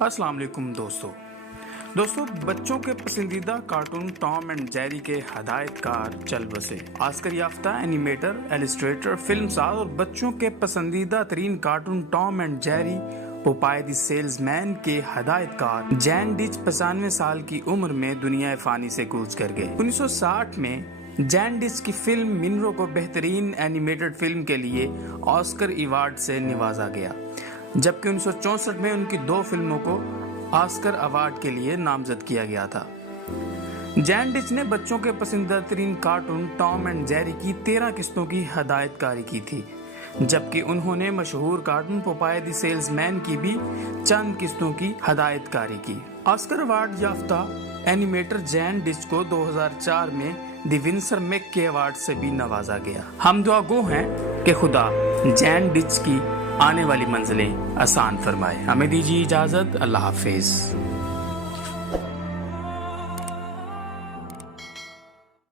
السلام علیکم دوستو بچوں کے پسندیدہ کارٹون ٹام اینڈ جیری کے ہدایت کار چل بسے آسکر یافتہ اینیمیٹر، ایلسٹریٹر، فلم ساز اور بچوں کے پسندیدہ ترین cartoon Tom and Jerry Popeye the Sailor Man کے ہدایت کار جین ڈچ 95 سال کی عمر میں دنیا فانی سے کوچ کر گئے۔ 1960 میں جین ڈچ کی فلم منرو کو بہترین اینیمیٹڈ فلم کے لیے آسکر ایوارڈ سے نوازا گیا، جبکہ 1964 میں ان کی 2 فلموں کو آسکر ایوارڈ کے لیے نامزد کیا گیا تھا۔ جین ڈچ نے بچوں کے پسندیدہ ترین کارٹون ٹام اینڈ جیری کی 13 قسطوں کی ہدایت کاری کی تھی، جبکہ انہوں نے مشہور کارٹون پوپائے دی سیلز مین کی بھی چند قسطوں کی ہدایت کاری کی۔ آسکر ایوارڈ یافتہ اینیمیٹر جین ڈچ کو 2004 میں دی ونسر میک کے ایوارڈ سے بھی نوازا گیا۔ ہم دعا گو ہیں کہ خدا جین ڈچ کی آنے والی منزلیں آسان فرمائے۔ ہمیں دیجیے اجازت، اللہ حافظ۔